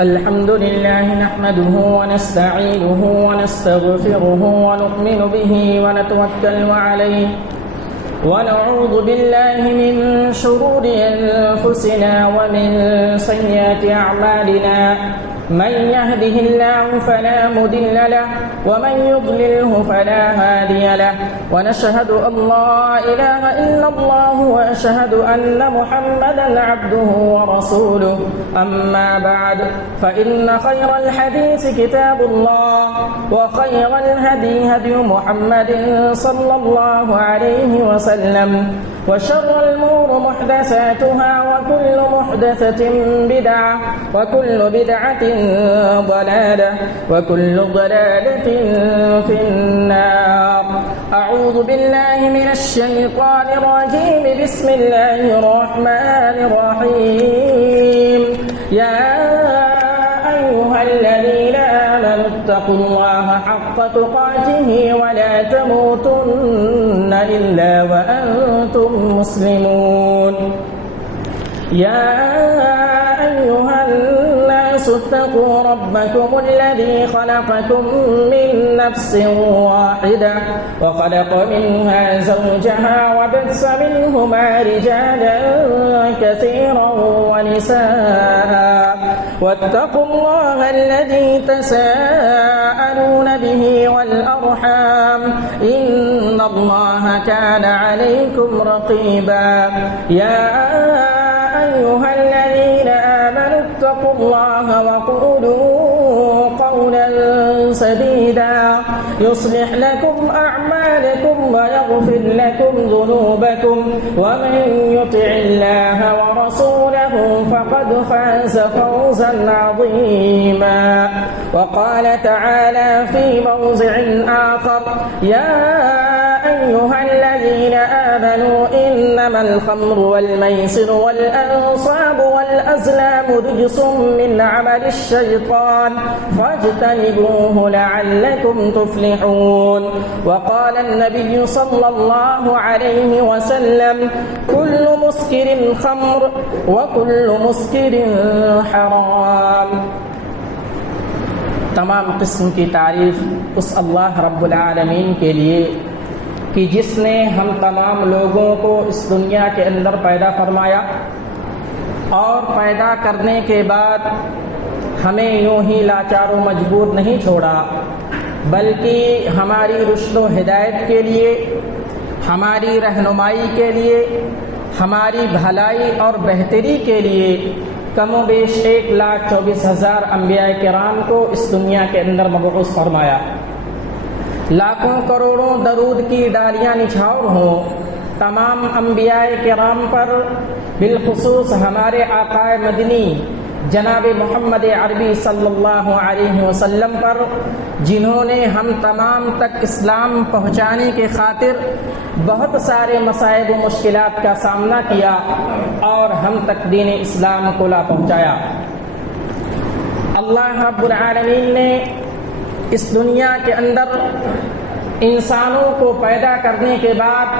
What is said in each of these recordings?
الحمد لله نحمده ونستعينه ونستغفره ونؤمن به ونتوكل عليه ونعوذ بالله من شرور أنفسنا ومن سيئات أعمالنا من يهده الله فلا مضل له ومن يضلله فلا هادي له ونشهد أن لا إله إلا الله وأشهد أن محمدا عبده ورسوله أما بعد فإن خير الحديث كتاب الله وخير الهدي هدي محمد صلى الله عليه وسلم وشر الأمور محدثاتها وكل محدثة بدعة وكل بدعة ضلالة وكل ضلالة في النار. أعوذ بالله من الشيطان الرجيم. بسم الله الرحمن الرحيم. يا أيها الذين آمنوا اتقوا الله حق تقاته ولا تموتن إلا وأنتم مسلمون. يا أيها الناس اتقوا ربكم الذي خلقكم من نفس واحدة وخلق منها زوجها وبث منهما رجالا كثيرا ونساء واتقوا الله الذي تساءلون به والأرحام إن الله كان عليكم رقيبا. يا أيها الذين آمنوا اتقوا الله وقولوا قولا سديدا يصلح لكم أعمالكم ويغفر لكم ذنوبكم ومن يطع الله ورسوله فقد فاز فوزا عظيما. وقال تعالى في موضع آخر: يا أيها الذين آمنوا إنما الخمر والميسر والأنصاب والأزلام رجس من عمل الشيطان فاجتنبوه لعلكم تفلحون. وقال النبي صلى الله عليه وسلم: كل مسكر خمر وكل مسكر حرام. تمام قسم کی تعریف اس اللہ رب العالمین کے لیے کہ جس نے ہم تمام لوگوں کو اس دنیا کے اندر پیدا فرمایا اور پیدا کرنے کے بعد ہمیں یوں ہی لاچار و مجبور نہیں چھوڑا، بلکہ ہماری رشد و ہدایت کے لیے، ہماری رہنمائی کے لیے، ہماری بھلائی اور بہتری کے لیے کم و بیش 1,24,000 انبیاء کرام کو اس دنیا کے اندر مبعوث فرمایا. لاکھوں کروڑوں درود کی ڈالیاں نچھاور ہوں تمام انبیاء کرام پر، بالخصوص ہمارے آقا مدنی جناب محمد عربی صلی اللہ علیہ وسلم پر، جنہوں نے ہم تمام تک اسلام پہنچانے کے خاطر بہت سارے مصائب و مشکلات کا سامنا کیا اور ہم تک دین اسلام کو لا پہنچایا. اللہ رب العالمین نے اس دنیا کے اندر انسانوں کو پیدا کرنے کے بعد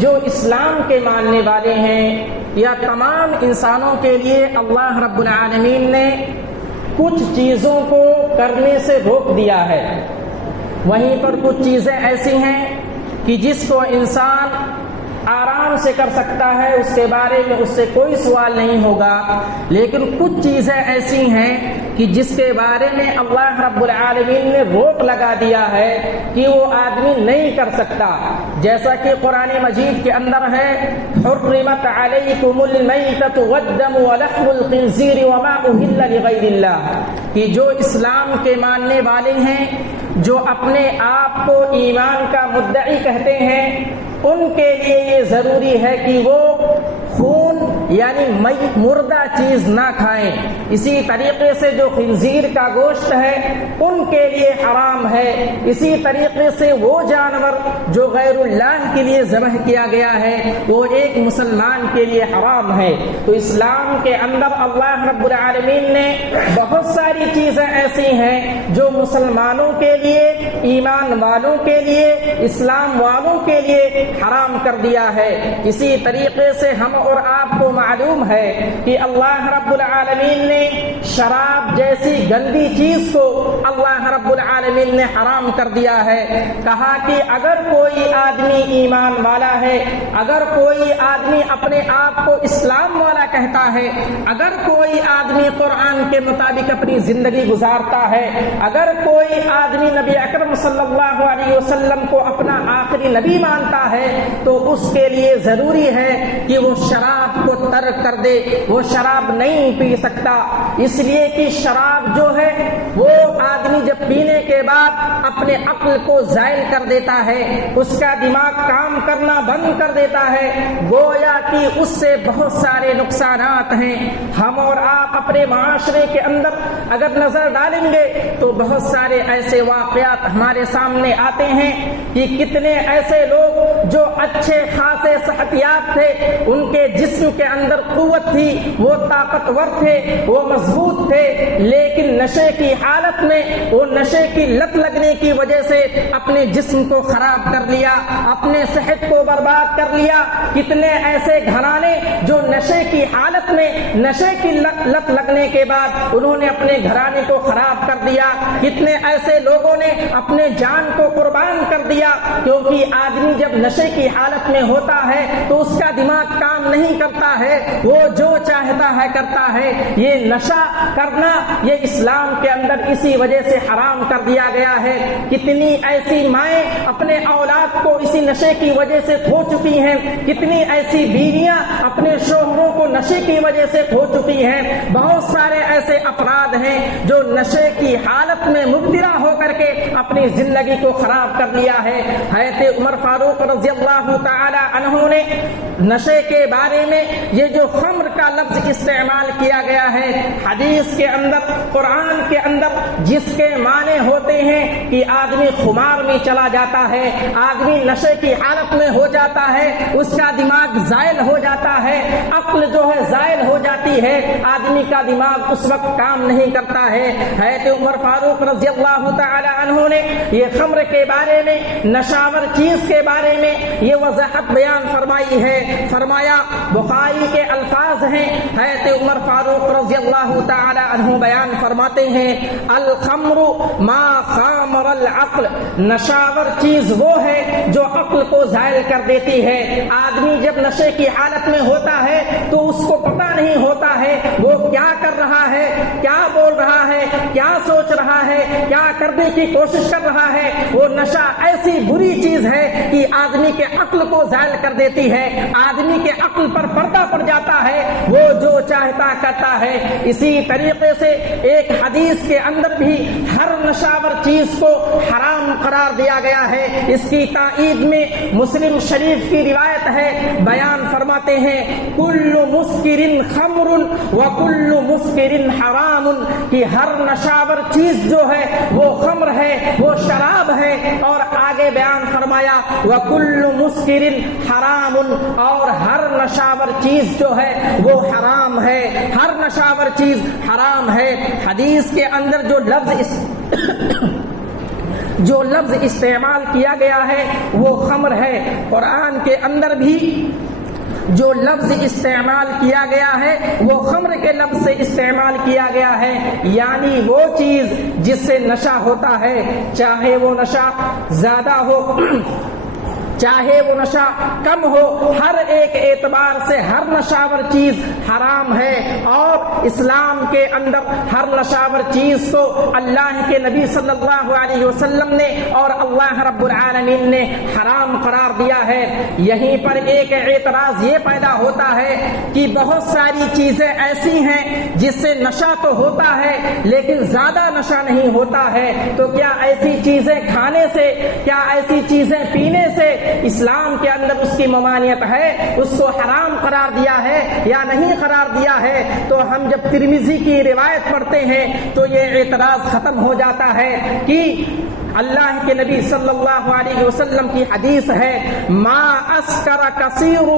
جو اسلام کے ماننے والے ہیں یا تمام انسانوں کے لیے اللہ رب العالمین نے کچھ چیزوں کو کرنے سے روک دیا ہے. وہیں پر کچھ چیزیں ایسی ہیں کہ جس کو انسان آرام سے کر سکتا ہے، اس کے بارے میں اس سے کوئی سوال نہیں ہوگا، لیکن کچھ چیزیں ایسی ہیں کہ جس کے بارے میں اللہ رب العالمین نے روک لگا دیا ہے کہ وہ آدمی نہیں کر سکتا. جیسا کہ قرآن مجید کے اندر ہے: حرمت علیکم المیتۃ والدم ولحم الخنزیر وما اہل لغیر اللہ، کہ جو اسلام کے ماننے والے ہیں، جو اپنے آپ کو ایمان کا مدعی کہتے ہیں، ان کے لیے یہ ضروری ہے کہ وہ خون یعنی مردہ چیز نہ کھائیں. اسی طریقے سے جو خنزیر کا گوشت ہے ان کے لیے حرام ہے. اسی طریقے سے وہ جانور جو غیر اللہ کے لیے ذبح کیا گیا ہے وہ ایک مسلمان کے لیے حرام ہے. تو اسلام کے اندر اللہ رب العالمین نے بہت ساری چیزیں ایسی ہیں جو مسلمانوں کے لیے، ایمان والوں کے لیے، اسلام والوں کے لیے حرام کر دیا ہے. اسی طریقے سے ہم اور آپ کو معلوم ہے کہ اللہ رب العالمین نے شراب جیسی گندی چیز کو اللہ رب العالمین نے حرام کر دیا ہے۔ کہا کہ اگر کوئی آدمی ایمان والا ہے، اگر کوئی آدمی اپنے آپ کو اسلام والا کہتا ہے، اگر کوئی آدمی قرآن کے مطابق اپنی زندگی گزارتا ہے، اگر کوئی آدمی نبی اکرم صلی اللہ علیہ وسلم کو اپنا آخری نبی مانتا ہے، تو اس کے لیے ضروری ہے کہ وہ شراب کو ترک کر دے، وہ شراب نہیں پی سکتا، اس لیے کہ شراب جو ہے وہ آدمی جب پینے کے بعد اپنے عقل کو زائل کر دیتا ہے، اس کا دماغ کام کرنا بند کر دیتا ہے، گویا کہ اس سے بہت سارے نقصانات ہیں۔ ہم اور آپ اپنے معاشرے کے اندر اگر نظر ڈالیں گے تو بہت سارے ایسے واقعات ہمارے سامنے آتے ہیں کہ کتنے ایسے لوگ جو اچھے خاصے صحتیاب تھے، ان کے جسم کے اندر قوت تھی، وہ طاقتور تھے، وہ مضبوط تھے، لیکن نشے کی حالت میں وہ نشے کی لت لگنے کی وجہ سے اپنے جسم کو خراب کر لیا، اپنے صحت کو برباد کر لیا۔ کتنے ایسے گھرانے جو نشے کی حالت میں نشے کی لت لگنے کے بعد انہوں نے اپنے گھرانے کو خراب کر دیا، کتنے ایسے لوگوں نے اپنے جان کو قربان کر دیا، کیونکہ آدمی جب نشے کی حالت میں ہوتا ہے تو اس کا دماغ کام نہیں کرتا ہے، وہ جو چاہتا ہے کرتا ہے۔ یہ نشہ کرنا یہ اسلام کے اندر اسی وجہ سے حرام کر دیا گیا ہے۔ کتنی ایسی مائیں اپنے اولاد کو اسی نشے کی وجہ سے کھو چکی ہیں، کتنی ایسی بیویاں اپنے شوہروں کو نشے کی وجہ سے کھو چکی ہیں۔ بہت سارے ایسے افراد ہیں جو نشے کی حالت میں مبتلا ہو کر کے اپنی زندگی کو خراب کر لیا ہے۔ حضرت عمر فاروق رضی اللہ تعالی عنہ نے نشے کے بارے میں یہ جو خمر کا لفظ استعمال کیا گیا ہے، حدیث کے اندر، قرآن کے اندر جس کے معنی ہوتے ہیں کہ آدمی خمار میں چلا جاتا ہے، آدمی نشے کی حالت میں ہو جاتا ہے، اس کا دماغ زائل ہو جاتا ہے، عقل جو ہے زائل ہو جاتی ہے، آدمی کا دماغ اس وقت کام نہیں کرتا ہے۔ حضرت عمر فاروق رضی اللہ تعالی عنہ نے یہ خمر کے بارے میں، نشاور چیز کے بارے میں یہ وضاحت بیان فرمائی ہے۔ فرمایا، بخاری کے الفاظ ہیں، حضرت عمر فاروق رضی اللہ تعالی عنہ بیان فرماتے ہیں، الخمر ما خامر العقل، نشاور چیز وہ ہے جو عقل کو زائل کر دیتی ہے۔ آدمی جب نشے کی حالت میں ہوتا ہے تو اس کو پتہ نہیں ہوتا ہے وہ کیا کر رہا ہے، کیا بول رہا ہے، کیا سوچ رہا ہے، کیا کرنے کی کوشش کر رہا ہے۔ وہ نشہ ایسی بری چیز ہے کہ آدمی کے عقل کو زائل کر دیتی ہے، آدمی کے عقل پر پردہ پڑ جاتا ہے، وہ جو چاہتا کرتا ہے۔ اسی طریقے سے ایک حدیث کے اندر بھی ہر نشاور چیز کو حرام قرار دیا گیا ہے۔ اس کی تائید میں مسلم شریف کی روایت ہے، بیان فرماتے ہیں، کل مسکر خمر وکل مسکر حرام، کہ ہر نشاور چیز جو ہے وہ خمر ہے، وہ شراب ہے، اور آگے بیان فرمایا وکل مسکر حرام، اور ہر نشاور چیز جو ہے وہ حرام ہے، ہر نشاور چیز حرام ہے۔ حدیث کے اندر جو لفظ استعمال کیا گیا ہے وہ خمر ہے، قرآن کے اندر بھی جو لفظ استعمال کیا گیا ہے وہ خمر کے لفظ سے استعمال کیا گیا ہے، یعنی وہ چیز جس سے نشہ ہوتا ہے، چاہے وہ نشہ زیادہ ہو چاہے وہ نشہ کم ہو، ہر ایک اعتبار سے ہر نشاور چیز حرام ہے۔ اور اسلام کے اندر ہر نشاور چیز کو اللہ کے نبی صلی اللہ علیہ وسلم نے اور اللہ رب العالمین نے حرام قرار دیا ہے۔ یہیں پر ایک اعتراض یہ پیدا ہوتا ہے کہ بہت ساری چیزیں ایسی ہیں جس سے نشہ تو ہوتا ہے لیکن زیادہ نشہ نہیں ہوتا ہے، تو کیا ایسی چیزیں کھانے سے، کیا ایسی چیزیں پینے سے اسلام کے اندر اس کی ممانعت ہے، اس کو حرام قرار دیا ہے یا نہیں قرار دیا ہے؟ تو ہم جب ترمذی کی روایت پڑھتے ہیں تو یہ اعتراض ختم ہو جاتا ہے کہ اللہ کے نبی صلی اللہ علیہ وسلم کی حدیث ہے، ما اسکر کثیرہ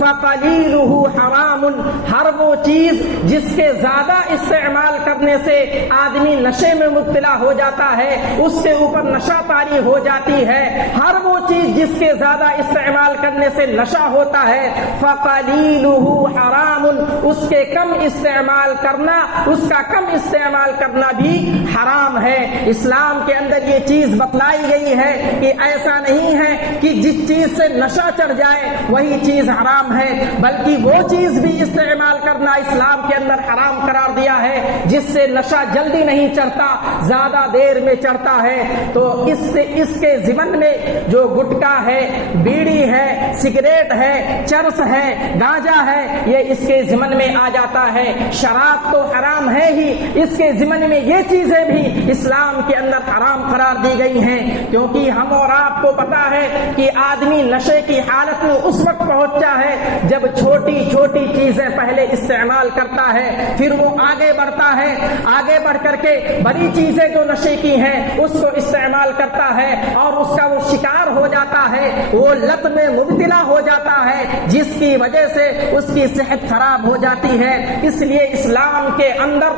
فقلیلہ حرام، ہر وہ چیز جس کے زیادہ استعمال کر کرنے سے آدمی نشے میں مبتلا ہو جاتا ہے، اس کے اوپر نشہ طاری ہو جاتی ہے۔ ہر وہ چیز جس کے زیادہ استعمال کرنے سے نشہ ہوتا ہے، فَقَلِيلُهُ حَرَامٌ، اس کے کم استعمال کرنا، اس کا کم استعمال کرنا بھی حرام ہے۔ اسلام کے اندر یہ چیز بتلائی گئی ہے کہ ایسا نہیں ہے کہ جس چیز سے نشہ چڑھ جائے وہی چیز حرام ہے، بلکہ وہ چیز بھی استعمال کرنا اسلام کے اندر حرام قرار دیا ہے جس سے نشہ جلدی نہیں چڑھتا، زیادہ دیر میں چڑھتا ہے۔ تو اس کے ضمن میں جو گٹکا ہے، بیڑی ہے، سگریٹ ہے، چرس ہے، گانجا ہے، یہ اس کے ضمن میں آ جاتا ہے۔ شراب تو حرام ہے ہی، اس کے ضمن میں یہ چیزیں بھی اسلام کے اندر حرام قرار دی گئی ہیں، کیونکہ ہم اور آپ کو پتا ہے کہ آدمی نشے کی حالت میں اس وقت پہنچتا ہے جب چھوٹی چھوٹی چیزیں پہلے استعمال کرتا ہے، پھر وہ آگے بڑھتا ہے، آگے بڑھ کر کے بڑی چیزیں جو نشے کی ہیں اس کو استعمال کرتا ہے اور اس کا وہ شکار ہو جاتا ہے، وہ لت میں مبتلا ہو جاتا ہے، جس کی وجہ سے اس کی صحت خراب ہو جاتی ہے۔ اس لیے اسلام کے اندر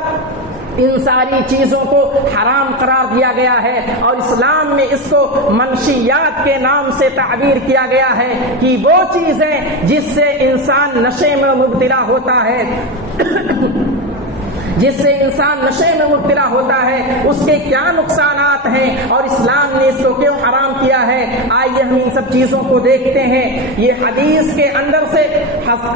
ان ساری چیزوں کو حرام قرار دیا گیا ہے، اور اسلام میں اس کو منشیات کے نام سے تعبیر کیا گیا ہے کہ وہ چیزیں جس سے انسان نشے میں مبتلا ہوتا ہے جس سے انسان نشے میں مبتلا ہوتا ہے اس کے کیا نقصانات ہیں اور اسلام نے اس کو کیوں حرام کیا ہے۔ آئیے ہم ان سب چیزوں کو دیکھتے ہیں۔ یہ حدیث کے اندر سے،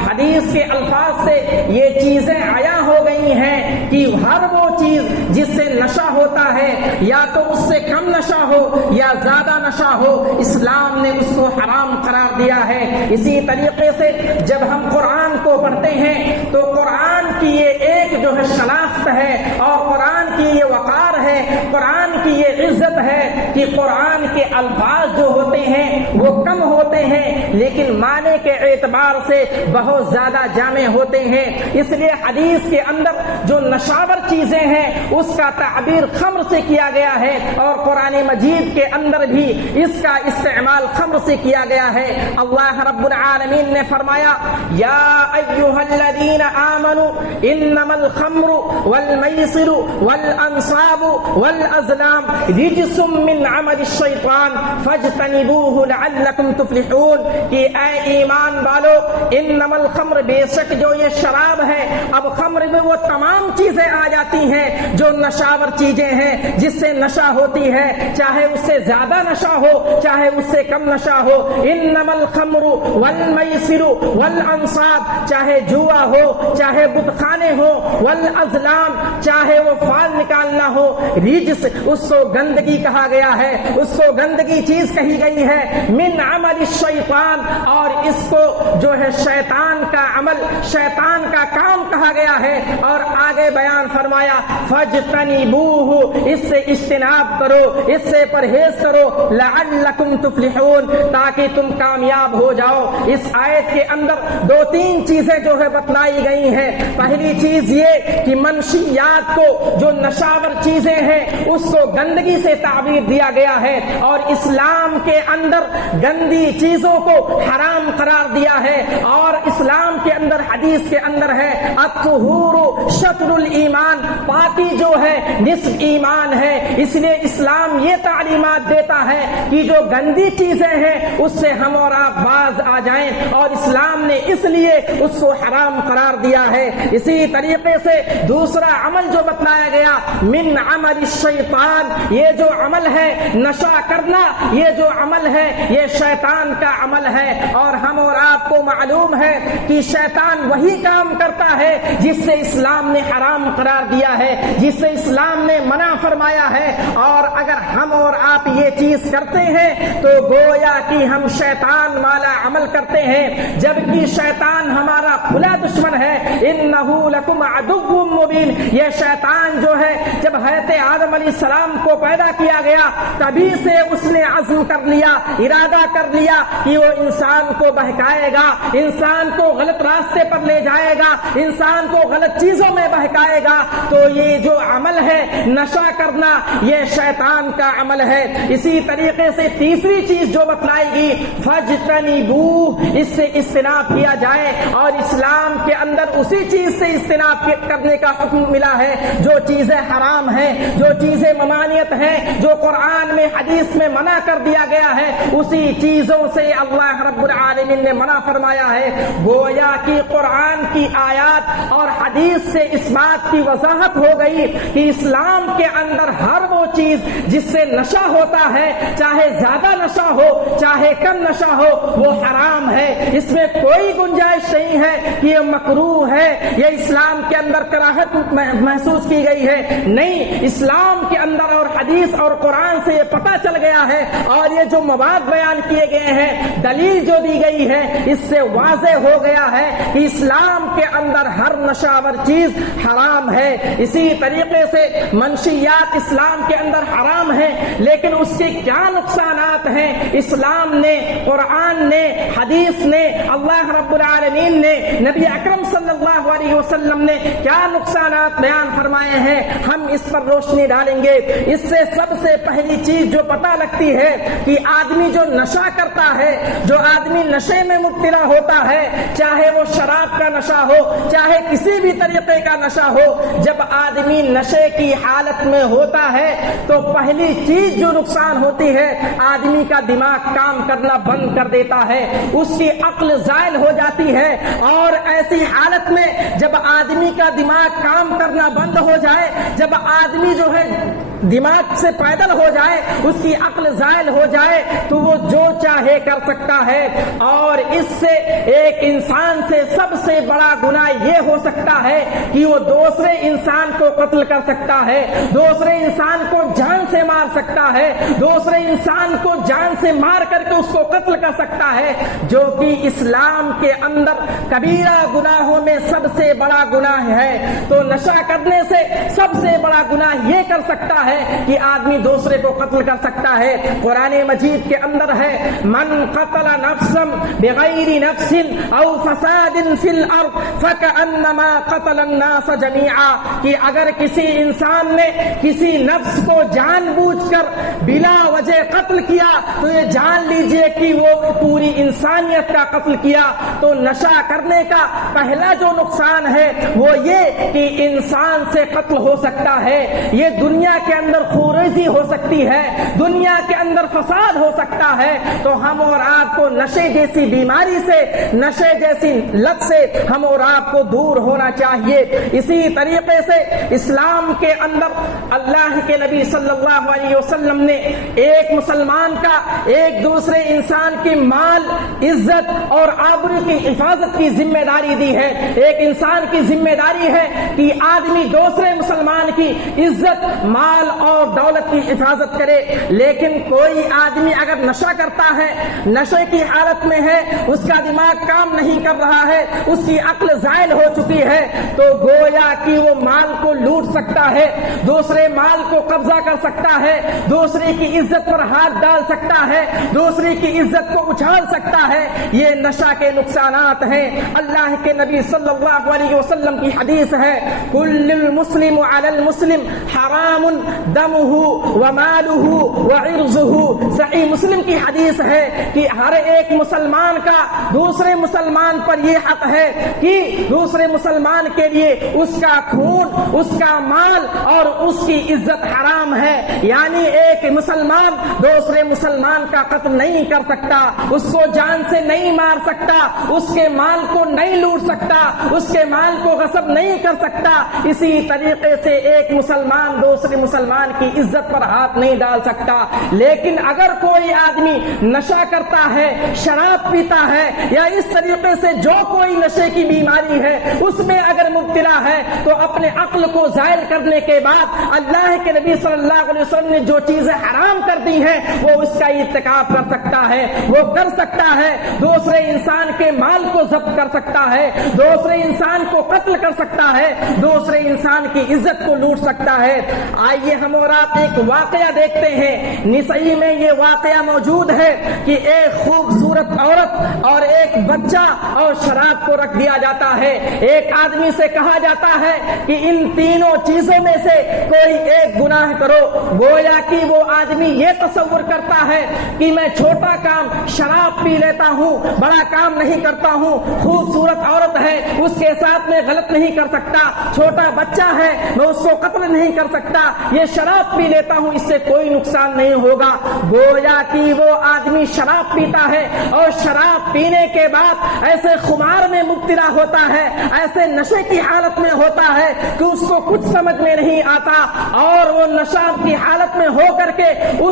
حدیث کے الفاظ سے یہ چیزیں عیاں ہو گئی ہیں کہ ہر وہ چیز جس سے نشہ ہوتا ہے، یا تو اس سے کم نشہ ہو یا زیادہ نشہ ہو، اسلام نے اس کو حرام قرار دیا ہے۔ اسی طریقے سے جب ہم قرآن کو پڑھتے ہیں تو قرآن کی یہ ایک جو ہے شناخت ہے اور قرآن کی یہ وقار ہے، قرآن کی یہ عزت ہے کہ قرآن کے الفاظ جو ہوتے ہیں وہ کم ہوتے ہیں لیکن معنی کے اعتبار سے بہت زیادہ جامع ہوتے ہیں۔ اس لیے حدیث کے اندر جو نشاور چیزیں ہیں اس کا تعبیر خمر سے کیا گیا ہے، اور قرآن مجید کے اندر بھی اس کا استعمال خمر سے کیا گیا ہے۔ اللہ رب العالمین نے فرمایا، یا ایھا الذین آمنوا انما الخمر والمیسر والانصاب والازلام رجس من عمل الشیطان فاجتنبوه لعلکم تفلحون، کہ اے ایمان والو، انما الخمر، بے شک جو یہ شراب ہے، اب خمر میں وہ تمام چیزیں آ جاتی ہیں جو نشاور چیزیں ہیں جس سے نشہ ہوتی ہے، چاہے اس سے زیادہ نشہ ہو چاہے اس سے کم نشہ ہو۔ انما الخمر والمیسر والانصاب، چاہے جوا ہو چاہے بت خانے ہو، والازلام، چاہے وہ فال نکالنا ہو، رجس، اس کو گندگی کہا گیا ہے، اس کو گندگی چیز کہی گئی ہے، من عمل الشیطان، اور اس کو جو ہے شیطان کا عمل، شیطان کا کام کہا گیا ہے۔ اور آگے بیان فرمایا، فاجتنبوہ، اس سے اجتناب کرو، اس سے پرہیز کرو، لعلکم تفلحون، تاکہ تم کامیاب ہو جاؤ۔ اس آیت کے اندر دو تین چیزیں جو ہے بتلائی گئی ہیں۔ پہلی چیز یہ کہ منشیات کو، جو نشاور چیزیں ہیں، اس کو گندگی سے تعبیر دیا گیا ہے، اور اسلام کے اندر گندی چیزوں کو حرام قرار دیا ہے، اور اسلام کے اندر حدیث کے اندر ہے، الطہور شطر الایمان، پاکی جو ہے نصف ایمان ہے۔ اس لیے اسلام یہ تعلیمات دیتا ہے کہ جو گندی چیزیں ہیں اس سے ہم اور آپ باز آ جائیں، اور اسلام نے اس لیے اس کو حرام قرار دیا ہے۔ اسی طریقے سے دوسرا عمل جو بتلایا گیا، من عمل الشیطان، یہ جو عمل ہے نشہ کرنا، یہ جو عمل ہے یہ شیطان کا عمل ہے، اور ہم اور آپ کو معلوم ہے کہ شیطان وہی کام کرتا ہے جس سے اسلام نے حرام قرار دیا ہے، جس سے اسلام نے منع فرمایا ہے، اور اگر ہم اور آپ یہ چیز کرتے ہیں تو گویا کہ ہم شیطان والا عمل کرتے ہیں، جبکہ شیطان ہمارا کھلا دشمن ہے۔ انہ لکم عدو مبین، یہ شیطان جو ہے جب حضرت آدم علیہ السلام کو پیدا کیا گیا تبھی سے اس نے عزم کر لیا، ارادہ کر لیا کہ وہ انسان کو بہکائے گا، انسان کو غلط راستے پر لے جائے گا، انسان کو غلط چیزوں میں بہکائے گا۔ تو یہ جو عمل ہے نشہ کرنا، یہ شیطان کا عمل ہے۔ اسی طریقے سے تیسری چیز جو بتلائی گی فَاجْتَنِبُوهُ، اس سے اجتناب کیا جائے، اور اسلام کے اندر اسی چیز سے اجتناب کرنے کا حکم ملا ہے جو چیزیں حرام ہیں، جو چیزیں ممانعت ہیں، جو قرآن میں حدیث میں منع کر دیا گیا ہے، اسی چیزوں سے اللہ رب العالمین نے منع فرمایا ہے۔ گویا کہ قرآن کی آیات اور حدیث سے اس بات کی وضاحت ہو گئی کہ اسلام کے اندر ہر وہ چیز جس سے نشہ ہوتا ہے، چاہے زیادہ نشہ ہو چاہے کم نشہ ہو، وہ حرام ہے۔ اس میں کوئی گنجائش نہیں ہے کہ یہ مکروہ ہے، یہ اسلام کے اندر کراہت محسوس کی گئی ہے، نہیں، اسلام کے اندر اور حدیث اور قرآن سے یہ پتہ چل گیا ہے، اور یہ جو مواد بیان کیے گئے ہیں، دلیل جو دی گئی ہے، اس سے واضح ہو گیا ہے کہ اسلام کے اندر ہر نشہ آور چیز حرام ہے۔ اسی طریقے سے منشیات اسلام کے اندر حرام ہیں، لیکن اس کے کیا نقصانات ہیں؟ اسلام نے، قرآن نے، حدیث نے، اللہ رب العالمین نے، نبی اکرم صلی اللہ علیہ وسلم نے کیا نقصانات بیان فرمائے ہیں، ہم اس پر روشنی ڈالیں گے۔ اس سے سب سے پہلی چیز جو پتہ لگتی ہے کہ آدمی جو نشہ کرتا ہے، جو آدمی نشے میں مبتلا ہوتا ہے، چاہے وہ شراب کا نشہ ہو، چاہے کسی بھی طریقے کا نشہ ہو، جب آدمی نشے کی حالت میں ہوتا ہے تو پہلی چیز جو نقصان ہوتی ہے، آدمی کا دماغ کام کرنا بند کر دیتا ہے، اس کی عقل زائل ہو جاتی ہے، اور ایسی حالت میں جب آدمی کا دماغ کام کرنا بند ہو جائے، جب آدمی جو ہے دماغ سے پیدل ہو جائے، اس کی عقل زائل ہو جائے، تو وہ جو چاہے کر سکتا ہے، اور اس سے ایک انسان سے سب سے بڑا گناہ یہ ہو سکتا ہے کہ وہ دوسرے انسان کو قتل کر سکتا ہے، دوسرے انسان کو جان سے مار سکتا ہے، دوسرے انسان کو جان سے مار کر کے اس کو قتل کر سکتا ہے، جو کہ اسلام کے اندر کبیرہ گناہوں میں سب سے بڑا گناہ ہے۔ تو نشہ کرنے سے سب سے بڑا گناہ یہ کر سکتا ہے کہ آدمی دوسرے کو قتل کر سکتا ہے۔ قرآن مجید کے اندر ہے من قتل نفسا بغیر نفس او فساد فی الارض فکأنما قتل الناس جميعا، کہ اگر کسی انسان نے کسی نفس کو جان بوجھ کر بلا وجہ قتل کیا تو یہ جان لیجئے کہ وہ پوری انسانیت کا قتل کیا۔ تو نشہ کرنے کا پہلا جو نقصان ہے وہ یہ کہ انسان سے قتل ہو سکتا ہے، یہ دنیا کے اندر خوریزی ہو سکتی ہے، دنیا کے اندر فساد ہو سکتا ہے۔ تو ہم اور آپ کو نشے جیسی بیماری سے، نشے جیسی لت سے ہم اور آپ کو دور ہونا چاہیے۔ اسی طریقے سے اسلام کے اندر اللہ کے نبی صلی اللہ علیہ وسلم نے ایک مسلمان کا ایک دوسرے انسان کی مال، عزت اور آبرو کی حفاظت کی ذمہ داری دی ہے۔ ایک انسان کی ذمہ داری ہے کہ آدمی دوسرے مسلمان کی عزت، مال اور دولت کی حفاظت کرے، لیکن کوئی آدمی اگر نشہ کرتا ہے، نشے کی حالت میں ہے، اس کا دماغ کام نہیں کر رہا ہے، اس کی عقل زائل ہو چکی ہے، تو گویا کہ وہ مال کو لوٹ سکتا ہے، دوسرے مال کو قبضہ کر سکتا ہے، دوسرے کی عزت پر ہاتھ ڈال سکتا ہے، دوسرے کی عزت کو اچھال سکتا ہے۔ یہ نشہ کے نقصانات ہیں۔ اللہ کے نبی صلی اللہ علیہ وسلم کی حدیث ہے کل المسلم علی المسلم حرام دمہ ومالہ وعرضہ، صحیح مسلم کی حدیث ہے کہ ہر ایک مسلمان کا دوسرے مسلمان پر یہ حق ہے کہ دوسرے مسلمان کے لیے اس کا خون، اس کا مال اور اس کی عزت حرام ہے، یعنی ایک مسلمان دوسرے مسلمان کا قتل نہیں کر سکتا، اس کو جان سے نہیں مار سکتا، اس کے مال کو نہیں لوٹ سکتا، اس کے مال کو غصب نہیں کر سکتا۔ اسی طریقے سے ایک مسلمان دوسرے مسلمان کی عزت پر ہاتھ نہیں ڈال سکتا۔ لیکن اگر کوئی آدمی نشہ کرتا ہے، شراب پیتا ہے، یا اس طریقے سے جو کوئی نشے کی بیماری ہے اس میں اگر مبتلا ہے، تو اپنے عقل کو زائل کرنے کے بعد اللہ کے نبی صلی اللہ علیہ وسلم نے جو چیزیں حرام کر دی ہیں وہ اس کا ارتکاب کر سکتا ہے، وہ کر سکتا ہے، دوسرے انسان کے مال کو ضبط کر سکتا ہے، دوسرے انسان کو قتل کر سکتا ہے، دوسرے انسان کی عزت کو لوٹ سکتا ہے۔ آئیے آئیے ہم اور آپ ایک واقعہ دیکھتے ہیں، نسائی میں یہ واقعہ موجود ہے کہ ایک خوبصورت عورت اور ایک بچہ اور شراب کو رکھ دیا جاتا ہے۔ ایک آدمی سے کہا جاتا ہے کہ ان تینوں چیزوں میں سے کوئی ایک گناہ کرو۔ گویا کہ وہ آدمی یہ تصور کرتا ہے کہ میں چھوٹا کام شراب پی لیتا ہوں، بڑا کام نہیں کرتا ہوں، خوبصورت عورت ہے اس کے ساتھ میں غلط نہیں کر سکتا، چھوٹا بچہ ہے میں اس کو قتل نہیں کر سکتا، یہ شراب پی لیتا ہوں اس سے کوئی نقصان نہیں ہوگا۔ گویا کہ وہ آدمی شراب پیتا ہے اور شراب پینے کے بعد ایسے خمار میں مبتلا ہوتا ہے، ایسے نشے کی حالت میں ہوتا ہے کہ اس کو کچھ سمجھ میں نہیں آتا، اور وہ نشاب کی حالت میں ہو کر کے وہ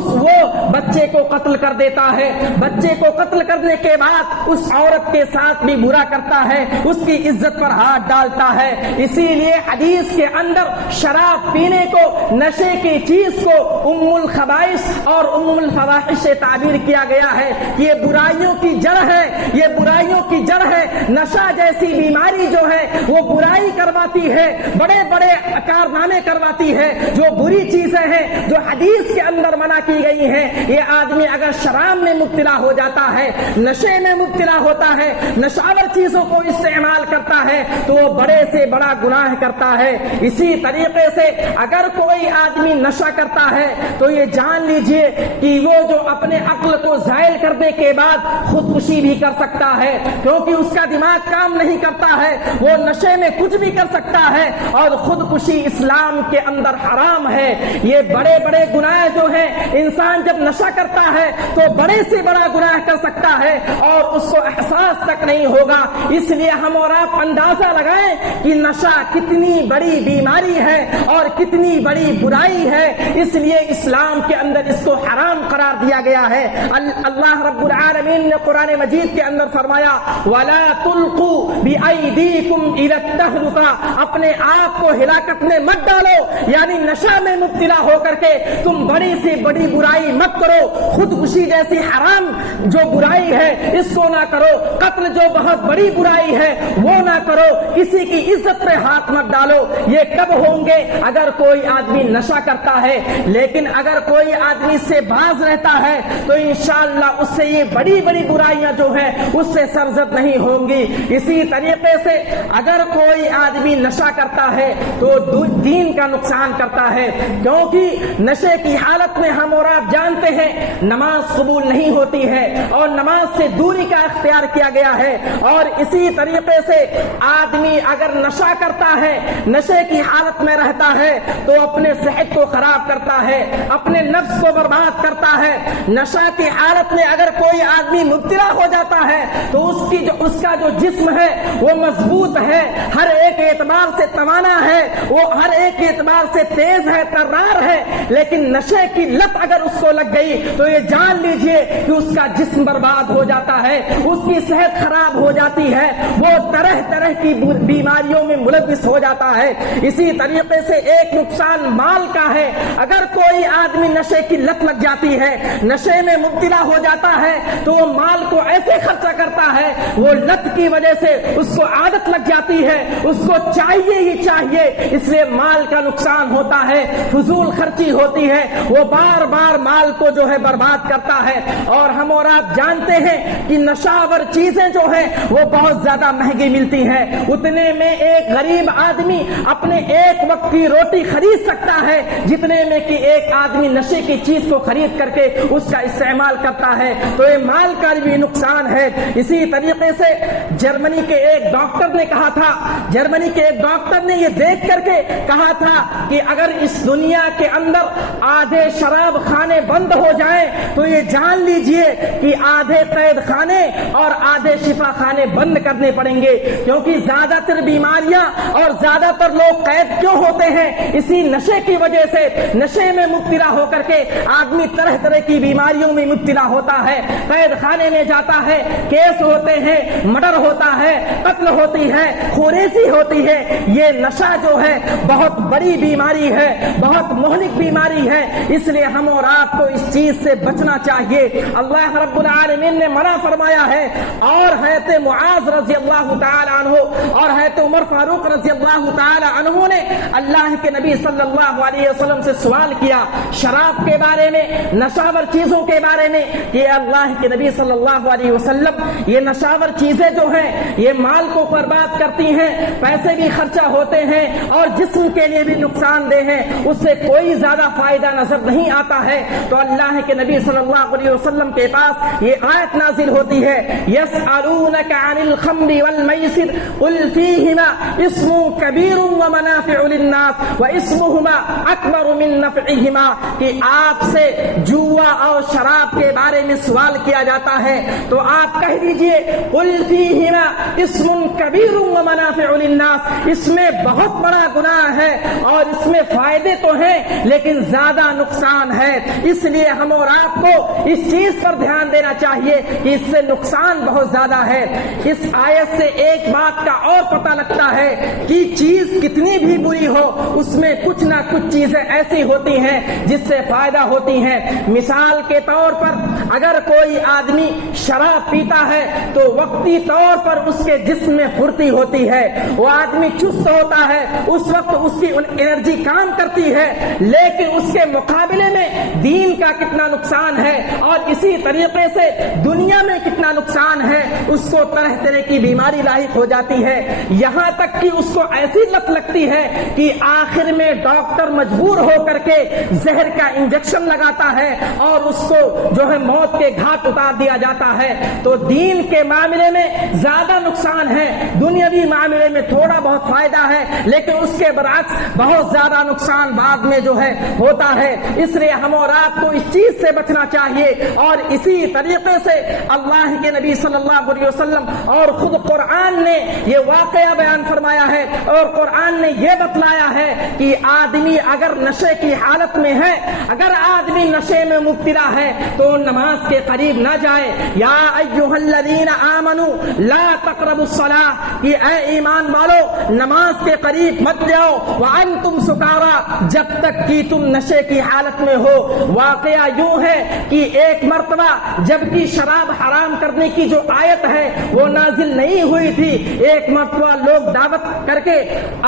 بچے کو قتل کر دیتا ہے۔ بچے کو قتل کرنے کے بعد اس عورت کے ساتھ بھی برا کرتا ہے، اس کی عزت پر ہاتھ ڈالتا ہے۔ اسی لیے حدیث کے اندر شراب پینے کو، نشے کی چیز کو ام الخبائث اور ام الفواحش سے تعبیر کیا گیا ہے کہ یہ برائیوں کی جڑ ہے، یہ برائیوں کی جڑ ہے۔ نشہ جیسی بیماری جو ہے وہ برائی کرواتی ہے، بڑے بڑے کارنامے کرواتی ہے، جو بری چیزیں ہیں جو حدیث کے اندر منع کی گئی ہیں۔ یہ آدمی اگر شراب میں مبتلا ہو جاتا ہے، نشے میں مبتلا ہوتا ہے، نشاور چیزوں کو استعمال کرتا ہے تو وہ بڑے سے بڑا گناہ کرتا ہے۔ اسی طریقے سے اگر کوئی آدمی نشہ کرتا ہے تو یہ جان لیجئے کہ وہ جو اپنے عقل کو زائل کرنے کے بعد خودکشی بھی کر سکتا ہے، کیونکہ اس کا دماغ کام نہیں کرتا ہے، وہ نشے میں کچھ بھی کر سکتا ہے، اور خودکشی اسلام کے اندر حرام ہے۔ یہ بڑے بڑے گناہ جو ہیں، انسان جب نشہ کرتا ہے تو بڑے سے بڑا گناہ کر سکتا ہے اور اس کو احساس تک نہیں ہوگا۔ اس لیے ہم اور آپ اندازہ لگائیں کہ نشہ کتنی بڑی بیماری ہے اور کتنی بڑی برائی ہے، اس لیے اسلام کے اندر اس کو حرام قرار دیا گیا ہے۔ اللہ رب العالمین نے قرآن مجید کے اندر فرمایا وَلَا تُلْقُوا بِأَيْدِيكُمْ إِلَى التَّهْلُكَةِ، اپنے آپ کو ہلاکت میں مت ڈالو، یعنی نشہ میں مبتلا ہو کر کے تم بڑی سے بڑی برائی مت کرو۔ خودکشی جیسی حرام جو برائی ہے اس کو نہ کرو، قتل جو بہت بڑی برائی ہے وہ نہ کرو، کسی کی عزت پہ ہاتھ مت ڈالو۔ یہ کب ہوں گے؟ اگر کوئی آدمی نشہ کرتا ہے، لیکن اگر کوئی آدمی سے باز رہتا ہے تو انشاءاللہ اس سے یہ بڑی بڑی برائیاں جو ہیں اس سے سرزد نہیں ہوں گی۔ اسی طریقے سے اگر کوئی آدمی نشہ کرتا ہے تو دین کا نقصان کرتا ہے، کیونکہ نشے کی حالت میں ہم اور آپ جانتے ہیں نماز قبول نہیں ہوتی ہے اور نماز سے دوری کا اختیار کیا گیا ہے۔ اور اسی طریقے سے آدمی اگر نشہ کرتا ہے، نشے کی حالت میں رہتا ہے تو اپنے صحت کو خراب کرتا ہے، اپنے نفس کو برباد کرتا ہے۔ نشہ کی حالت میں اگر کوئی آدمی مبتلا ہو جاتا ہے تو اس کا جو جسم ہے وہ مضبوط ہے، ہر ایک اعتبار سے توانا ہے، وہ ہر ایک اعتبار سے تیز ہے، ترار ہے، لیکن نشے کی لت اگر اس کو لگ گئی تو یہ جان لیجئے کہ اس کا جسم برباد ہو جاتا ہے، اس کی صحت خراب ہو جاتی ہے، وہ طرح طرح کی بیماریوں میں ملوث ہو جاتا ہے۔ اسی طریقے سے ایک نقصان مال کا ہے، اگر کوئی آدمی نشے کی لت لگ جاتی ہے، نشے میں مبتلا ہو جاتا ہے تو وہ مال کو ایسے خرچہ کرتا ہے، وہ لت کی وجہ سے اس کو عادت لگ جاتی ہے، اس کو چاہیے ہی چاہیے، اس لیے مال کا نقصان ہوتا ہے، فضول خرچی ہوتی ہے، وہ بار بار مال کو جو ہے برباد کرتا ہے۔ اور ہم اور آپ جانتے ہیں کہ نشاور چیزیں جو ہیں وہ بہت زیادہ مہنگی ملتی ہیں، اتنے میں ایک غریب آدمی اپنے ایک وقت کی روٹی خرید سکتا ہے جتنے میں کہ ایک آدمی نشے کی چیز کو خرید کر کے اس کا استعمال کرتا ہے، تو یہ مال کا بھی نقصان ہے۔ اسی طریقے سے جرمنی کے ایک ڈاکٹر نے کہا تھا، جرمنی کے ایک ڈاکٹر نے یہ دیکھ کر کے کہا تھا کہ اگر اس دنیا کے اندر آدھے شراب خانے بند ہو جائیں تو یہ جان لیجئے کہ آدھے قید خانے اور آدھے شفا خانے بند کرنے پڑیں گے، کیونکہ زیادہ تر بیماریاں اور زیادہ تر لوگ قید کیوں ہوتے ہیں؟ اسی نشے کی وجہ سے۔ نشے میں مبتلا ہو کر کے آدمی طرح طرح کی بیماریوں میں مبتلا ہوتا ہے، قید خانے میں جاتا ہے، کیس ہوتے ہیں، مرڈر ہوتا ہے، قتل ہوتی ہے، خوریزی ہوتی ہے۔ یہ نشہ جو ہے بہت بڑی بیماری ہے، بہت مہلک بیماری ہے، اس لیے ہم اور آپ کو اس چیز سے بچنا چاہیے۔ اللہ رب العالمین نے منع فرمایا ہے، اور حضرت معاذ رضی اللہ تعالی عنہ اور حضرت عمر فاروق رضی اللہ تعالی عنہ نے اللہ کے نبی صلی اللہ علیہ وسلم سے سوال کیا شراب کے بارے میں، نشاور چیزوں کے بارے میں کہ اللہ کے نبی صلی اللہ علیہ وسلم یہ نشاور چیزیں جو ہیں یہ مال کو برباد کرتی ہیں، پیسے بھی خرچہ ہوتے ہیں اور جسم کے لیے بھی نقصان دہ ہیں، اس سے کوئی زیادہ فائدہ نظر نہیں آتا ہے۔ تو اللہ کے نبی صلی اللہ علیہ وسلم کے پاس یہ آیت نازل ہوتی ہے یسألونک عن الخمر والمیسر قل فیہما اسم کبیر ومنافع للناس واسمہما اکبر من نفعہما، کہ آپ سے جوا اور شراب کے بارے میں سوال کیا جاتا ہے تو آپ کہہ دیجئے قل فیہما اسم کبیر ومنافع للناس، اس میں بہت بڑا گناہ ہے اور اس میں فائدے تو ہیں لیکن زیادہ نقصان ہے، اس لیے ہم اور آپ کو اس چیز پر دھیان دینا چاہیے کہ اس سے نقصان بہت زیادہ ہے۔ اس آیت سے ایک بات کا اور پتہ لگتا ہے کہ چیز کتنی بھی بری ہو اس میں کچھ نہ کچھ چیزیں ایسی ہوتی ہیں جس سے فائدہ ہوتی ہیں۔ مثال کے طور پر اگر کوئی آدمی شراب پیتا ہے تو وقتی طور پر اس کے جسم میں پھرتی ہوتی ہے، وہ آدمی چست ہوتا ہے، اس وقت اس کی انرجی کام کرتی ہے، لیکن اس کے مقابلے میں دین کا کتنا نقصان ہے اور اسی طریقے سے دنیا میں کتنا نقصان ہے، اس کو طرح طرح کی بیماری لاحق ہو جاتی ہے، یہاں تک کہ اس کو ایسی لت لگتی ہے کہ آخر میں ڈاکٹر مجبور ہو کر کے زہر کا انجیکشن لگاتا ہے اور اس کو جو ہے موت کے گھاٹ اتار دیا جاتا ہے۔ تو دین کے معاملے میں زیادہ نقصان ہے، دنیاوی معاملے میں تھوڑا بہت فائدہ ہے، لیکن اس کے برعکس بہت زیادہ نقصان بعد میں جو ہے ہوتا ہے۔ اس لیے ہم اور آپ کو اس چیز سے بچنا چاہیے، اور اسی طریقے سے اللہ کے نبی صلی اللہ علیہ وسلم اور خود قرآن نے یہ واقعہ بیان فرمایا ہے اور قرآن نے یہ بتلایا ہے کہ آدمی اگر نشے کی حالت میں ہے، اگر آدمی نشے میں مبتلا ہے تو نماز کے قریب نہ جائے۔ یا ایھا الذین آمنوا لا تقربوا الصلاۃ، کہ اے ایمان والو نماز کے قریب مت جاؤ، وانتم سکارا، جب تک کہ تم نشے کی حالت میں ہو۔ واقعہ یوں ہے کہ ایک مرتبہ جبکہ شراب حرام کرنے کی جو آیت ہے وہ نازل نہیں ہوئی تھی، ایک مرتبہ لوگ دعوت کر کے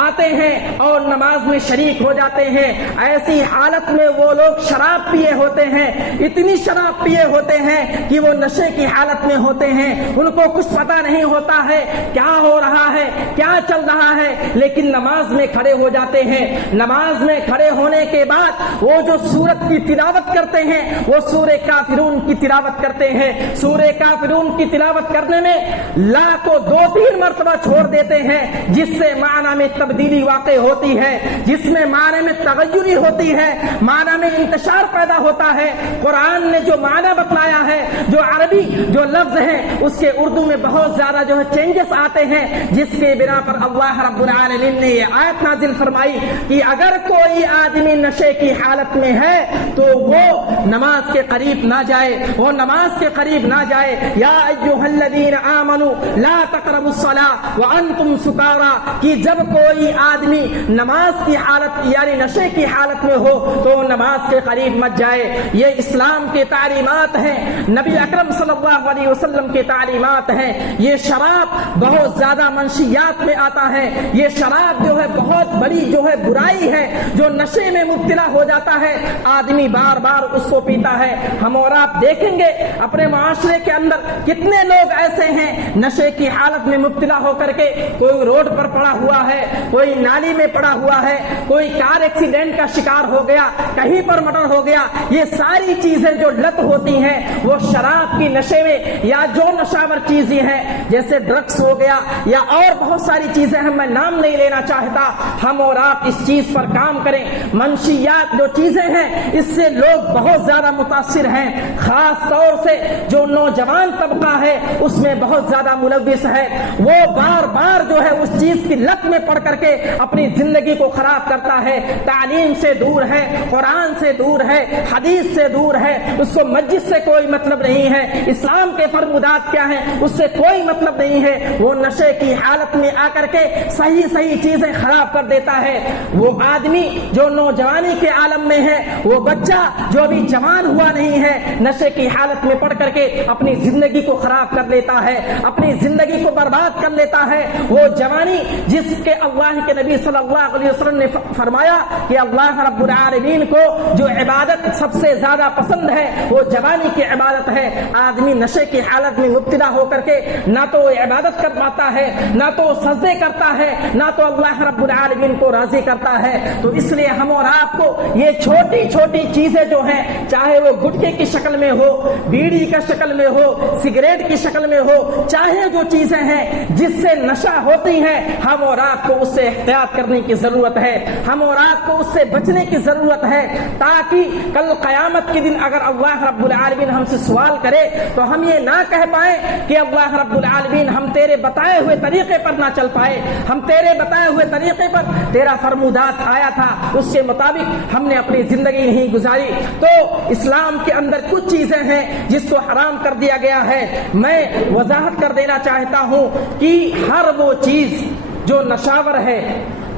آتے ہیں اور نماز میں شریک ہو جاتے ہیں، ایسی حالت میں وہ لوگ شراب پیے ہوتے ہیں، اتنی شراب پیے ہوتے ہیں کہ وہ نشے کی حالت میں ہوتے ہیں، ان کو کچھ پتہ نہیں ہوتا ہے کیا ہو رہا ہے، کیا چل رہا ہے، لیکن نماز میں کھڑے ہو جاتے ہیں۔ نماز میں کھڑے ہونے کے بعد وہ جو سورت کی تلاوت کرتے ہیں وہ سورہ کافرون کی تلاوت کرتے ہیں، سورہ کافرون کی تلاوت کرنے میں لا کو 2-3 مرتبہ چھوڑ دیتے ہیں، جس سے معنی میں تبدیلی واقع ہوتی ہے، جس میں معنی میں تغیری ہوتی ہے، معنی میں انتشار پیدا ہوتا ہے۔ قرآن نے جو معنی بتلایا ہے، جو عربی جو لفظ ہیں اس کے اردو میں بہت زیادہ جو ہے چینجز آتے ہیں، جس کے بنا پر اللہ رب العالمین نے یہ آیت نازل فرمائی کہ اگر کوئی آدمی نشے کی حالت میں ہے تو وہ نماز کے قریب نہ جائے، وہ نماز کے قریب نہ جائے۔ یا ایھا الذین آمنوا لا تقربوا الصلاۃ وانتم سکارا، کہ جب کوئی آدمی نماز کی حالت یعنی نشے کی حالت میں ہو تو نماز کے قریب مت جائے۔ یہ اسلام کے تعلیمات ہیں، نبی اکرم صلی اللہ علیہ وسلم کے تعلیمات ہیں۔ یہ شراب بہت زیادہ منشیات میں آتا ہے، یہ شراب جو ہے بہت بڑی جو ہے برائی ہے، جو نشے میں مبتلا ہو جاتا ہے، آدمی بار بار اس کو پیتا ہے۔ ہم اور آپ دیکھیں گے اپنے معاشرے کے اندر کتنے لوگ ایسے ہیں نشے کی حالت میں مبتلا ہو کر کے کوئی روڈ پر پڑا ہوا ہے، کوئی نالی میں پڑا ہوا ہے، کوئی کار ایکسیڈنٹ کا شکار ہو گیا، کہیں پر مرڈر ہو گیا۔ یہ ساری چیزیں جو لت ہوتی ہیں وہ شراب کی نشے میں یا جو نشاور چیزیں ہیں جیسے ڈرگس ہو گیا یا اور بہت ساری چیزیں ہیں، میں نام نہیں لینا چاہتا، ہم اور آپ اس چیز پر کام کریں۔ منشیات جو چیزیں ہیں اس سے لوگ بہت زیادہ متاثر ہیں، خاص طور سے جو نوجوان طبقہ ہے اس میں بہت زیادہ ملوث ہے، وہ بار بار جو ہے اس چیز کی لت میں پڑ کر کے اپنی زندگی کو خراب کرتا ہے، تعلیم سے دور ہے، قرآن سے دور ہے، حدیث سے دور ہے، اس کو مسجد سے کوئی مطلب نہیں ہے، اسلام کے فرمودات کیا ہیں اس سے کوئی مطلب نہیں ہے، وہ نشے کی حالت میں آ کر کے صحیح صحیح چیزیں خراب کر دیتا ہے۔ وہ آدمی جو نوجوانی کے عالم میں ہے، وہ بچہ جو ابھی جوان ہوا نہیں ہے، نشے کی حالت میں پڑ کر کے اپنی زندگی کو خراب کر لیتا ہے، اپنی زندگی کو برباد کر لیتا ہے۔ وہ جوانی جس کے اللہ کے نبی صلی اللہ علیہ وسلم نے فرمایا کہ اللہ رب العالمین کو جو عبادت سب سے زیادہ پسند ہے وہ جوانی کی عبادت ہے۔ آدمی نشے کی حالت میں مبتلا ہو کر کے نہ تو عبادت کر پاتا ہے، نہ تو سجدے کرتا ہے، نہ تو اللہ رب العالمین کو راضی کرتا ہے۔ تو اس لیے ہم اور آپ کو یہ چھوٹی چھوٹی چیزیں جو ہیں، چاہے وہ گٹکے کی شکل میں ہو، بیڑی کا شکل میں ہو، سگریٹ کی شکل میں ہو، چاہے جو چیزیں ہیں جس سے نشہ ہوتی ہیں، ہم اور آپ کو اس سے احتیاط کرنے کی ضرورت ہے، ہم اور آپ کو اس سے بچنے کی ضرورت ہے، تاکہ کل قیامت کے دن اگر اللہ رب العالمین ہم سے سوال کرے تو ہم یہ نہ کہہ پائیں کہ اللہ رب العالمین ہم تیرے بتائے ہوئے طریقے پر نہ چل پائے، ہم تیرے بتائے ہوئے طریقے پر تیرا فرمودات آیا تھا اس کے مطابق ہم نے اپنی زندگی نہیں گزاری۔ تو اسلام کے اندر کچھ چیزیں ہیں جس کو حرام کر دیا گیا ہے۔ میں وضاحت کر دینا چاہتا ہوں کہ ہر وہ چیز جو نشاور ہے،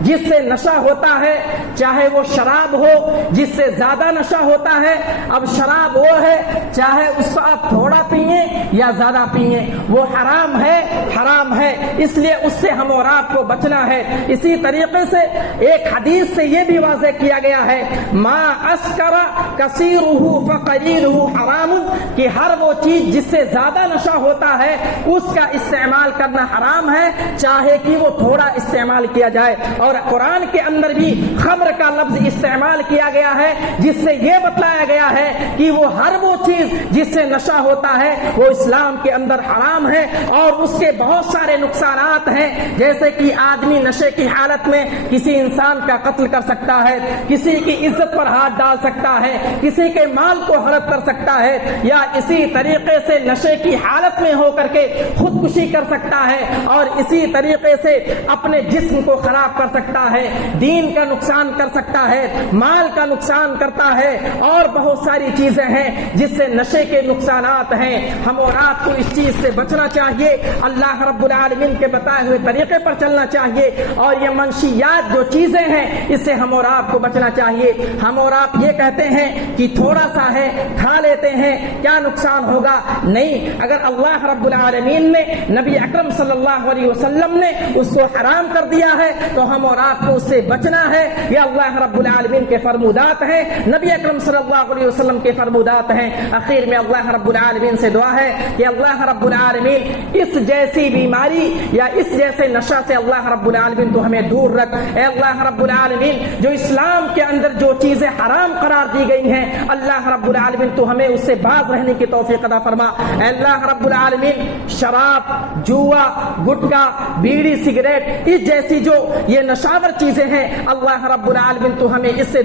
جس سے نشہ ہوتا ہے، چاہے وہ شراب ہو جس سے زیادہ نشہ ہوتا ہے، اب شراب وہ ہے چاہے اس کو آپ تھوڑا پیئیں یا زیادہ پیئیں، وہ حرام ہے، حرام ہے، اس لیے اس سے ہم اور آپ کو بچنا ہے۔ اسی طریقے سے ایک حدیث سے یہ بھی واضح کیا گیا ہے، ما اسکر کثیرہ فقلیلہ حرام، کہ ہر وہ چیز جس سے زیادہ نشہ ہوتا ہے اس کا استعمال کرنا حرام ہے، چاہے کہ وہ تھوڑا استعمال کیا جائے۔ اور قرآن کے اندر بھی خمر کا لفظ استعمال کیا گیا ہے جس سے یہ بتلایا گیا ہے کہ وہ ہر وہ چیز جس سے نشہ ہوتا ہے وہ اسلام کے اندر حرام ہے، اور اس کے بہت سارے نقصانات ہیں، جیسے کہ آدمی نشے کی حالت میں کسی انسان کا قتل کر سکتا ہے، کسی کی عزت پر ہاتھ ڈال سکتا ہے، کسی کے مال کو ہڑپ کر سکتا ہے، یا اسی طریقے سے نشے کی حالت میں ہو کر کے خودکشی کر سکتا ہے، اور اسی طریقے سے اپنے جسم کو خراب کر سکتا ہے، دین کا نقصان کر سکتا ہے، مال کا نقصان کرتا ہے، اور بہت ساری چیزیں ہیں جس سے نشے کے نقصانات ہیں۔ ہم اور آپ کو اس چیز سے بچنا چاہیے، اللہ رب العالمین کے بتائے ہوئے طریقے پر چلنا چاہیے، اور یہ منشیات جو چیزیں ہیں اس سے ہم اور آپ کو بچنا چاہیے۔ ہم اور آپ یہ کہتے ہیں کہ تھوڑا سا ہے کھا لیتے ہیں کیا نقصان ہوگا، نہیں، اگر اللہ رب العالمین نے، نبی اکرم صلی اللہ علیہ وسلم نے اس کو حرام کر دیا ہے تو ہم اور آپ کو اس سے بچنا ہے۔ یہ اللہ رب العالمین کے فرمودات ہیں، نبی اکرم صلی اللہ علیہ وسلم کے فرمودات ہیں۔ اخیر میں اللہ رب العالمین سے دعا ہے کہ اللہ رب العالمین اس جیسی بیماری یا اس جیسے نشہ سے اللہ رب العالمین تو ہمیں دور رکھ۔ اے اللہ رب العالمین، جو اسلام کے اندر جو چیزیں حرام قرار دی گئی ہیں اللہ رب العالمین تو ہمیں اس سے باز رہنے کی توفیق عطا فرما۔ اے اللہ رب العالمین، شراب، جوا، گٹکا، بیڑی، سگریٹ، اس جیسی جو یہ نشاور چیزیں ہیں اللہ رب العالمین تو ہمیں اس سے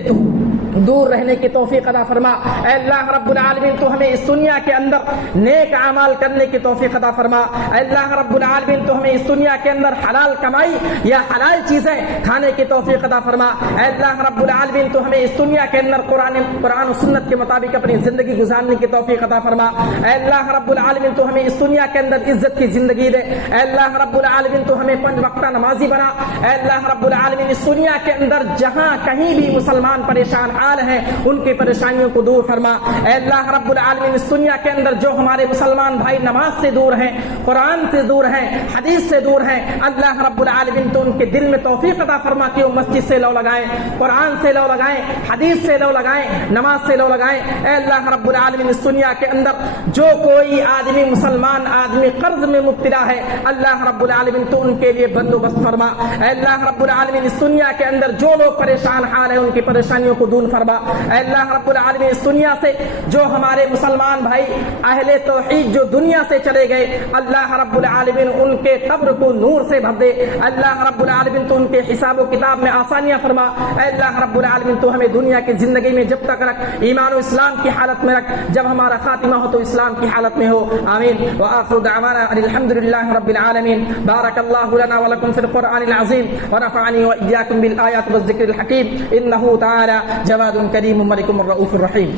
دور رہنے کی توفیق عطا فرما۔ اے اللہ رب العالمین تو ہمیں اس دنیا کے اندر نیک اعمال کرنے کی توفیق عطا فرما۔ اے اللہ رب العالمین تو ہمیں اس دنیا کے اندر حلال کمائی یا حلال چیزیں کھانے کی توفیق عطا فرما۔ اے اللہ رب العالمین تو ہمیں اس دنیا کے اندر قرآن و سنت کے مطابق اپنی زندگی گزارنے کی توفیق عطا فرما۔ اے اللہ رب العالمین تو ہمیں اس دنیا کے اندر عزت کی زندگی دے۔ اے اللہ رب العالمین تو ہمیں 5 وقتہ نمازی بنا۔ اے اللہ رب العالمین اس دنیا کے اندر جہاں کہیں بھی مسلمان پریشان حال ہیں ان کی پریشانیوں کو دور فرما۔ اے اللہ رب العالمین اس دنیا کے اندر جو ہمارے مسلمان بھائی نماز سے دور ہیں، قرآن سے دور ہیں، حدیث سے دور ہیں، اللہ رب العالمین تو ان کے دل میں توفیق عطا فرما کہ وہ مسجد سے لو لگائیں، قرآن سے لو لگائیں، حدیث سے لو لگائیں، نماز سے لو لگائیں۔ اے اللہ رب العالمین اس دنیا کے اندر جو کوئی آدمی مسلمان آدمی قرض میں مبتلا ہے اللہ رب العالمین تو ان کے لیے بندوبست فرما۔ اے اللہ رب العالمین اس دنیا کے اندر جو لوگ پریشان حال ہیں ان کی پریشانیوں کو دور فرما۔ اے اللہ رب العالمین اس دنیا سے جو ہمارے مسلمان بھائی اہل توحید جو دنیا سے چلے گئے اللہ رب العالمین ان کے قبر کو نور سے بھر دے۔ اللہ رب العالمین تو ان کے حساب و کتاب میں آسانیاں فرما۔ اے اللہ رب العالمین تو ہمیں دنیا کی زندگی میں جب تک رکھ ایمان و اسلام کی حالت میں رکھ، جب ہمارا خاتمہ ہو تو اسلام کی حالت میں ہو، آمین۔ وآخر دعوانا الحمد للہ رب العالمین۔ بارک اللہ لنا ولکم فی القرآن العظیم ونفعنی وإياكم بالآیات والذکر الحکیم، انہ تعالی جواد کریم ملک الرؤوف الرحیم۔